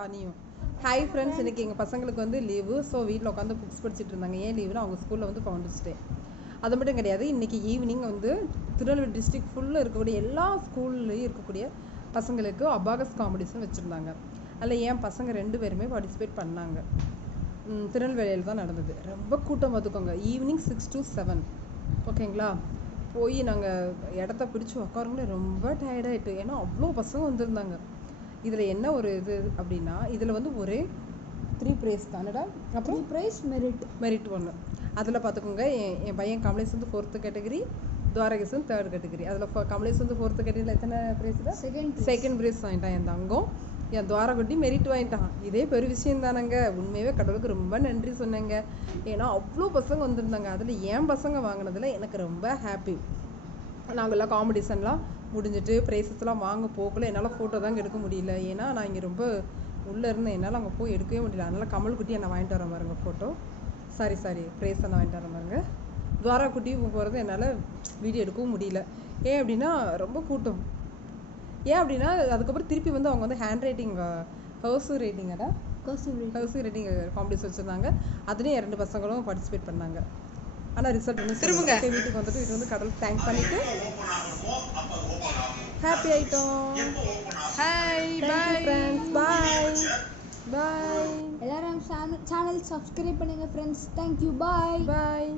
நீயும் hi friends, இன்றைக்கி எங்கள் பசங்களுக்கு வந்து லீவு. ஸோ வீட்டில் உட்காந்து புக்ஸ் படிச்சுட்டு இருந்தாங்க. ஏன் லீவுனா அவங்க ஸ்கூலில் வந்து ஃபவுண்டர்ஸ் டே. அது மட்டும் கிடையாது, இன்றைக்கி ஈவினிங் வந்து திருநெல்வேலி டிஸ்ட்ரிக்ட் ஃபுல்லாக இருக்கக்கூடிய எல்லா ஸ்கூல்லையும் இருக்கக்கூடிய பசங்களுக்கு அபாகஸ் காம்படிஷன் வச்சுருந்தாங்க. அதில் என் பசங்க 2 பேருமே பார்ட்டிசிபேட் பண்ணாங்க. திருநெல்வேலியில் தான் நடந்தது. ரொம்ப கூட்டம் பார்த்துக்கோங்க. ஈவினிங் 6 to 7 ஓகேங்களா. போய் நாங்கள் இடத்த பிடிச்சி உட்காரங்களே ரொம்ப டயர்டாயிட்டு. ஏன்னா அவ்வளோ பசங்க வந்திருந்தாங்க. இதில் என்ன ஒரு இது அப்படின்னா, இதில் வந்து ஒரே 3 ப்ரைஸ் தானடா. அப்புறம் 3 ப்ரைஸ் மெரிட் ஒன்று. அதில் பார்த்துக்கோங்க, என் பையன் கமலேஷ் வந்து 4th கேட்டகரி, துவாரகேஷ் வந்து 3rd கேட்டகரி. அதில் கமலேஷ் வந்து 4th கேட்டகரியில் எத்தனை ப்ரைஸ் தான்? செகண்ட் ப்ரைஸ் வாங்கிட்டான் என் தங்கம். என் துவாரகுட்டி மெரிட் வாங்கிட்டான். இதே பெரிய விஷயம் தானேங்க. உண்மையாகவே கடவுளுக்கு ரொம்ப நன்றி சொன்னேங்க. ஏன்னா அவ்வளோ பசங்க வந்திருந்தாங்க. அதில் என் பசங்க வாங்கினதில் எனக்கு ரொம்ப ஹாப்பி. நாங்கள்லாம் காம்படிஷன்லாம் முடிஞ்சிட்டு ப்ரைஸஸ்லாம் வாங்க போகல. என்னால் ஃபோட்டோ தாங்க எடுக்க முடியல. ஏன்னா நான் இங்கே ரொம்ப உள்ளே இருந்தேன். என்னால் அங்கே போய் எடுக்கவே முடியல. அதனால் கமல் குட்டி என்னை வாங்கிட்டு வர பாருங்க ஃபோட்டோ. சாரி ப்ரைஸ் நான் வாங்கிட்டு வர பாருங்க. துவாரா குட்டி போகிறது என்னால் வீடியோ எடுக்கவும் முடியல. ஏன் அப்படின்னா ரொம்ப கூட்டம். ஏன் அப்படின்னா அதுக்கப்புறம் திருப்பி வந்து அவங்க வந்து hand writing house writing competition வச்சுருந்தாங்க. அதுலேயும் 2 பசங்களும் பார்ட்டிசிபேட் பண்ணாங்க. ஆனால் ரிசல்ட் வந்து திரும்புங்க வீட்டுக்கு வந்துட்டு வீட்டு வந்து கடவுள் தேங்க் பண்ணிவிட்டு ஹாப்பி ஆகிட்டோம். ஹாய் பாய் ஃப்ரெண்ட்ஸ், பாய் பாய். எல்லாரும் சேனல் சப்ஸ்கிரைப் பண்ணுங்க ஃப்ரெண்ட்ஸ். தேங்க்யூ, பாய் பாய்.